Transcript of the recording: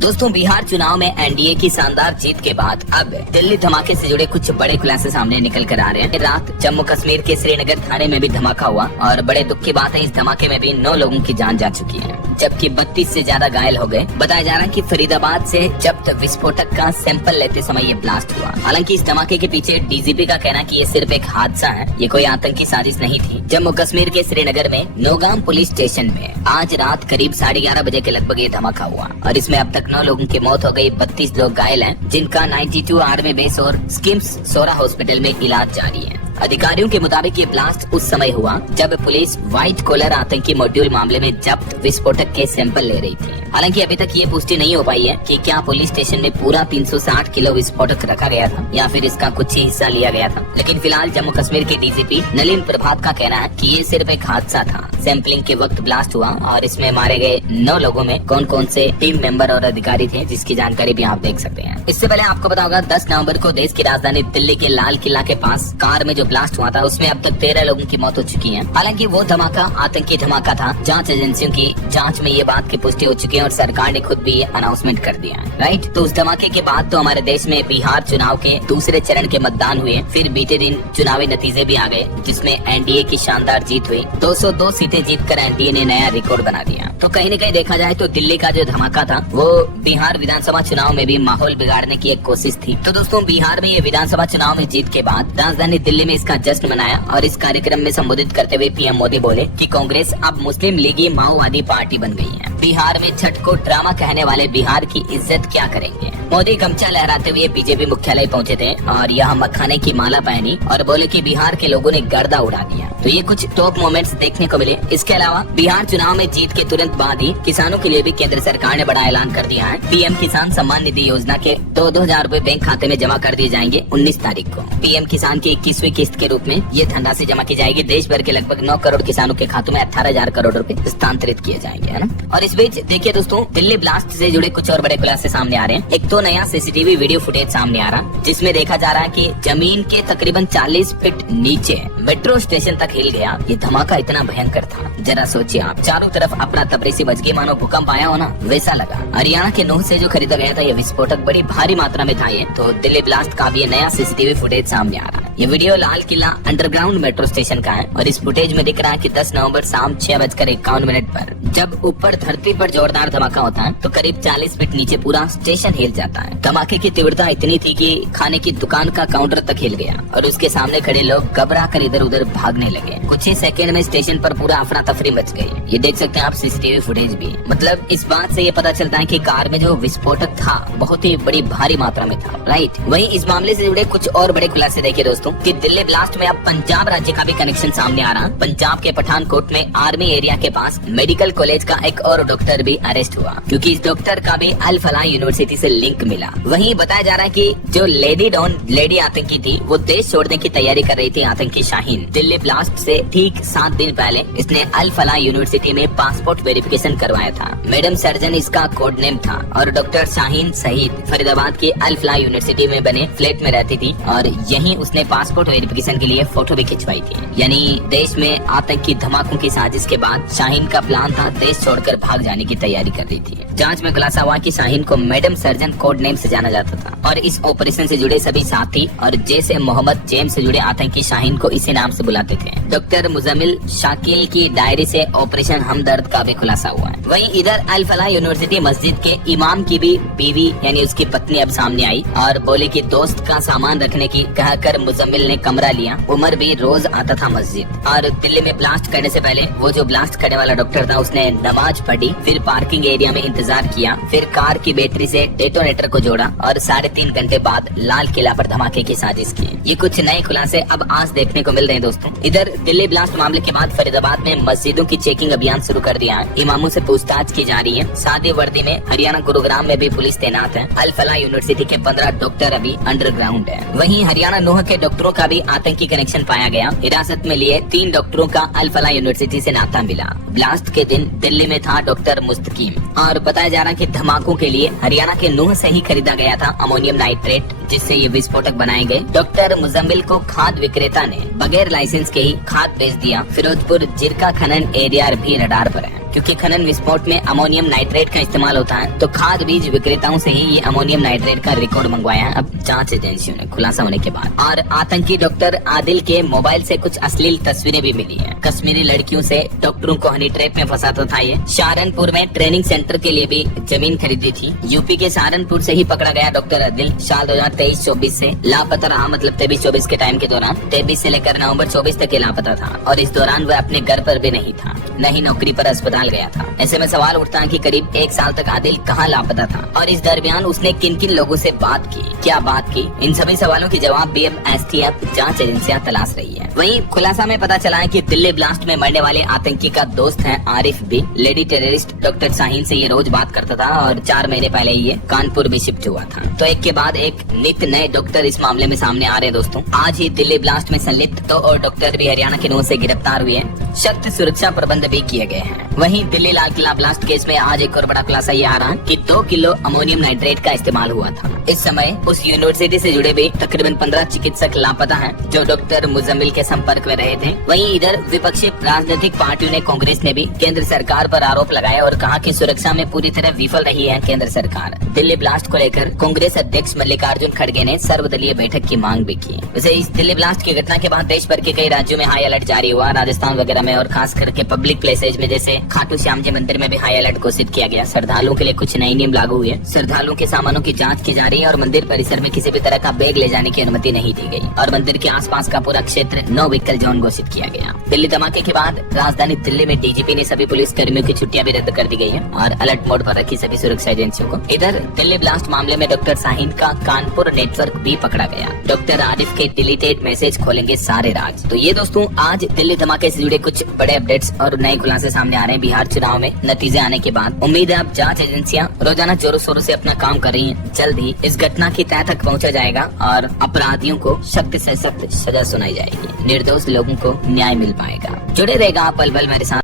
दोस्तों, बिहार चुनाव में एनडीए की शानदार जीत के बाद अब दिल्ली धमाके से जुड़े कुछ बड़े खुलासे सामने निकल कर आ रहे हैं। रात जम्मू कश्मीर के श्रीनगर थाने में भी धमाका हुआ और बड़े दुख की बात है, इस धमाके में भी 9 लोगों की जान जा चुकी है, जबकि 32 से ज्यादा घायल हो गए। बताया जा रहा है कि फरीदाबाद से जब्त विस्फोटक का सैंपल लेते समय ये ब्लास्ट हुआ। हालांकि इस धमाके के पीछे डीजीपी का कहना है कि ये सिर्फ एक हादसा है, ये कोई आतंकी साजिश नहीं थी। जम्मू कश्मीर के श्रीनगर में नौगाम पुलिस स्टेशन में आज रात करीब 11:30 बजे के लगभग ये धमाका हुआ और इसमें अब तक 9 लोगों की मौत हो गई, 32 लोग घायल हैं, जिनका 92 आर्मी बेस और स्किम्स सोरा हॉस्पिटल में इलाज जारी है। अधिकारियों के मुताबिक ये ब्लास्ट उस समय हुआ जब पुलिस व्हाइट कॉलर आतंकी मॉड्यूल मामले में जब्त विस्फोटक के सैंपल ले रही थी। हालांकि अभी तक ये पुष्टि नहीं हो पाई है कि क्या पुलिस स्टेशन में पूरा 360 किलो विस्फोटक रखा गया था या फिर इसका कुछ ही हिस्सा लिया गया था। लेकिन फिलहाल जम्मू कश्मीर के डीजीपी नलिन प्रभात का कहना है कि ये सिर्फ एक हादसा था। सैंपलिंग के वक्त ब्लास्ट हुआ और इसमें मारे गए 9 लोगों में कौन कौन से टीम मेंबर और अधिकारी थे, जिसकी जानकारी भी आप देख सकते हैं। इससे पहले आपको पता होगा 10 नवंबर को देश की राजधानी दिल्ली के लाल किला के पास कार में जो ब्लास्ट हुआ था उसमें अब तक 13 लोगों की मौत हो चुकी है। हालांकि वो धमाका आतंकी धमाका था। जांच एजेंसियों की जांच में ये बात की पुष्टि हो चुकी है और सरकार ने खुद भी ये अनाउंसमेंट कर दिया है, राइट। तो उस धमाके के बाद तो हमारे देश में बिहार चुनाव के दूसरे चरण के मतदान हुए, फिर बीते दिन चुनावी नतीजे भी आ गए जिसमें एनडीए की शानदार जीत हुई। 202 सीटें जीतकर एनडीए ने नया रिकॉर्ड बना दिया। तो कहीं न कहीं देखा जाए तो दिल्ली का जो धमाका था वो बिहार विधानसभा चुनाव में भी माहौल बिगाड़ने की एक कोशिश थी। तो दोस्तों, बिहार में ये विधानसभा चुनाव में जीत के बाद राजधानी दिल्ली में इसका जश्न मनाया और इस कार्यक्रम में संबोधित करते हुए पीएम मोदी बोले कि कांग्रेस अब मुस्लिम लीगी माओवादी पार्टी बन गई है। बिहार में छठ को ड्रामा कहने वाले बिहार की इज्जत क्या करेंगे। मोदी गमछा लहराते हुए बीजेपी मुख्यालय पहुंचे थे और यहाँ मखाने की माला पहनी और बोले कि बिहार के लोगों ने गर्दा उड़ा दिया। तो ये कुछ टॉप मोमेंट्स देखने को मिले। इसके अलावा बिहार चुनाव में जीत के तुरंत बाद ही किसानों के लिए भी केंद्र सरकार ने बड़ा ऐलान कर दिया है। पीएम किसान सम्मान निधि योजना के 2-2 हजार रूपए बैंक खाते में जमा कर दिए जाएंगे 19 तारीख को। पीएम किसान की 21वीं किस्त के रूप में ये धनराशि जमा की जाएगी। देश भर के लगभग 9 करोड़ किसानों के खातों में 18,000 करोड़ रुपए स्थानांतरित किए जाएंगे, है ना। और इस बीच देखिए दोस्तों, दिल्ली ब्लास्ट से जुड़े कुछ और बड़े खुलासे सामने आ रहे हैं। एक तो नया सीसीटीवी वीडियो फुटेज सामने आ रहा, जिसमें देखा जा रहा है कि जमीन के तकरीबन 40 फीट नीचे मेट्रो स्टेशन तक हिल गया। ये धमाका इतना भयंकर था, जरा सोचिए आप, चारों तरफ अपना तबरी सी बज गई, मानो भूकंप आया हो ना, वैसा लगा। हरियाणा के नूह से जो खरीदा गया था ये विस्फोटक बड़ी भारी मात्रा में था। ये तो दिल्ली ब्लास्ट का भी नया सीसीटीवी फुटेज सामने आ रहा है। ये video Lal Qila underground metro station का है और इस फुटेज में दिख रहा है कि 10 नवंबर शाम 6:51 पर जब ऊपर धरती पर जोरदार धमाका होता है तो करीब 40 फीट नीचे पूरा स्टेशन हिल जाता है। धमाके की तीव्रता इतनी थी कि खाने की दुकान का काउंटर तक हिल गया और उसके सामने खड़े लोग घबरा कर इधर उधर भागने लगे। कुछ ही सेकंड में स्टेशन पर पूरा अफरा तफरी मच गई। ये देख सकते हैं आप सीसीटीवी फुटेज भी। मतलब इस बात से ये पता चलता है कि कार में जो विस्फोटक था बहुत ही बड़ी भारी मात्रा में था, राइट। वहीं इस मामले से जुड़े कुछ और बड़े खुलासे देखिए दोस्तों कि दिल्ली ब्लास्ट में अब पंजाब राज्य का भी कनेक्शन सामने आ रहा। पंजाब के पठानकोट में आर्मी एरिया के पास मेडिकल कॉलेज का एक और डॉक्टर भी अरेस्ट हुआ क्योंकि इस डॉक्टर का भी अल फलाह यूनिवर्सिटी से लिंक मिला। वहीं बताया जा रहा है कि जो लेडी आतंकी थी वो देश छोड़ने की तैयारी कर रही थी। आतंकी शाहीन दिल्ली ब्लास्ट से ठीक 7 दिन पहले इसने अल फलाह यूनिवर्सिटी में पासपोर्ट वेरिफिकेशन करवाया था। मैडम सर्जन इसका कोड नेम था और डॉक्टर शाहीन शहीद फरीदाबाद की अल फलाह यूनिवर्सिटी में बने फ्लैट में रहती थी और यहीं उसने पासपोर्ट वेरिफिकेशन के लिए फोटो भी खिंचवाई थी। यानी देश में आतंकी धमाकों की साजिश के बाद शाहीन का प्लान था देश छोड़कर भाग जाने की तैयारी कर रही थी। जांच में खुलासा हुआ कि शाहीन को मैडम सर्जन कोड नेम से जाना जाता था और इस ऑपरेशन से जुड़े सभी साथी और जैसे मोहम्मद जेम्स से जुड़े आतंकी शाहीन को इसी नाम से बुलाते थे। डॉक्टर मुजम्मिल शाकिल की डायरी से ऑपरेशन हमदर्द का भी खुलासा हुआ है। वहीं इधर अल फलाह यूनिवर्सिटी मस्जिद के इमाम की भी बीवी यानी उसकी पत्नी अब सामने आई और बोले कि दोस्त का सामान रखने की कहकर मुजम्मिल ने कमरा लिया। उमर भी रोज आता था मस्जिद। और दिल्ली में ब्लास्ट करने से पहले वो जो ब्लास्ट करने वाला डॉक्टर था उसने नमाज पढ़ी, फिर पार्किंग एरिया में इंतजार किया, फिर कार की बैटरी से डेटोनेटर को जोड़ा और 3.5 घंटे बाद लाल किला पर धमाके की साजिश की। ये कुछ नए खुलासे अब आज देखने को मिल रहे हैं दोस्तों। इधर दिल्ली ब्लास्ट मामले के बाद फरीदाबाद में मस्जिदों की चेकिंग अभियान शुरू कर दिया है। इमामों से पूछताछ की जा रही है। सादी वर्दी में हरियाणा गुरुग्राम में भी पुलिस तैनात है। अल फलाह यूनिवर्सिटी के 15 डॉक्टर अभी अंडरग्राउंड है। वहीं हरियाणा नूह के डॉक्टरों का भी आतंकी कनेक्शन पाया गया। हिरासत में लिए 3 डॉक्टरों का अल फलाह यूनिवर्सिटी से नाता मिला। ब्लास्ट के दिन दिल्ली में था डॉक्टर मुस्तकीम और बताया जा रहा है कि धमाकों के लिए हरियाणा के नूह से ही खरीदा गया था अमोनियम नाइट्रेट, जिससे ये विस्फोटक बनाए गए। डॉक्टर मुजम्मिल को खाद विक्रेता ने बगैर लाइसेंस के ही खाद बेच दिया। फिरोजपुर जिरका खनन एरिया भी रडार पर है, क्योंकि खनन विस्फोट में अमोनियम नाइट्रेट का इस्तेमाल होता है, तो खाद बीज विक्रेताओं से ही ये अमोनियम नाइट्रेट का रिकॉर्ड मंगवाया है अब जांच एजेंसियों ने, खुलासा होने के बाद। और आतंकी डॉक्टर आदिल के मोबाइल से कुछ अश्लील तस्वीरें भी मिली हैं। कश्मीरी लड़कियों से डॉक्टरों को हनी ट्रैप में फंसाता था ये। सहारनपुर में ट्रेनिंग सेंटर के लिए भी जमीन खरीदी थी। यूपी के सहारनपुर से ही पकड़ा गया डॉक्टर आदिल। साल 2023-24 से लापता रहा, मतलब 23-24 के टाइम के दौरान 23 से लेकर नवंबर 24 तक लापता था, और इस दौरान वह अपने घर पर भी नहीं था, न ही नौकरी पर अस्पताल गया था। ऐसे में सवाल उठता है कि करीब 1 साल तक आदिल कहाँ लापता था, और इस दरमियान उसने किन किन लोगों से बात की, क्या बात की। इन सभी सवालों के जवाब भी अब एसटीएफ जांच एजेंसियां तलाश रही है। वहीं खुलासा में पता चला है कि दिल्ली ब्लास्ट में मरने वाले आतंकी का दोस्त है आरिफ भी। लेडी टेररिस्ट डॉक्टर शाहीन से ये रोज बात करता था, और 4 महीने पहले ये कानपुर में शिफ्ट हुआ था। तो एक के बाद एक नित नए डॉक्टर इस मामले में सामने आ रहे हैं दोस्तों। आज ही दिल्ली ब्लास्ट में संलिप्त 2 और डॉक्टर भी हरियाणा के 9 से गिरफ्तार हुए हैं। सख्त सुरक्षा प्रबंध भी किए गए हैं। वहीं दिल्ली लाल किला ब्लास्ट केस में आज एक और बड़ा खुलासा ये आ रहा है कि 2 किलो अमोनियम नाइट्रेट का इस्तेमाल हुआ था। इस समय उस यूनिवर्सिटी से जुड़े भी तकरीबन 15 चिकित्सक लापता हैं, जो डॉक्टर मुजम्मिल के संपर्क में रहे थे। वहीं इधर विपक्षी राजनीतिक पार्टियों ने, कांग्रेस ने भी केंद्र सरकार पर आरोप लगाया और कहा कि सुरक्षा में पूरी तरह विफल रही है केंद्र सरकार। दिल्ली ब्लास्ट को लेकर कांग्रेस अध्यक्ष मल्लिकार्जुन खड़गे ने सर्वदलीय बैठक की मांग भी की। वैसे इस दिल्ली ब्लास्ट की घटना के बाद देश भर के कई राज्यों में हाई अलर्ट जारी हुआ, राजस्थान वगैरह में, और खास करके पब्लिक प्लेसेज में जैसे खाटू श्याम जी मंदिर में भी हाई अलर्ट घोषित किया गया। श्रद्धालुओं के लिए कुछ नए नियम लागू हुए। श्रद्धालुओं के सामानों की जांच की जा रही है, और मंदिर परिसर में किसी भी तरह का बैग ले जाने की अनुमति नहीं दी गई, और मंदिर के आसपास का पूरा क्षेत्र नो व्हीकल जोन घोषित किया गया। दिल्ली धमाके के बाद राजधानी दिल्ली में डीजीपी ने सभी पुलिस कर्मियों की छुट्टियां भी रद्द कर दी गई है, और अलर्ट मोड पर रखी सभी सुरक्षा एजेंसियों को। इधर दिल्ली ब्लास्ट मामले में डॉक्टर शाहीन का कानपुर नेटवर्क भी पकड़ा गया। डॉक्टर आरिफ के डिलीटेड मैसेज खोलेंगे सारे राज। तो ये दोस्तों आज दिल्ली धमाके से जुड़े कुछ बड़े अपडेट्स और नए खुलासे सामने आ रहे हैं। बिहार चुनाव में नतीजे आने के बाद उम्मीद है अब जांच एजेंसियां रोजाना जोरों शोरों से अपना काम कर रही हैं। जल्द ही इस घटना की तह तक पहुंचा जाएगा और अपराधियों को सख्त से सख्त सजा सुनाई जाएगी। निर्दोष लोगों को न्याय मिल पाएगा। जुड़े रहेगा आप पल पल मेरे साथ।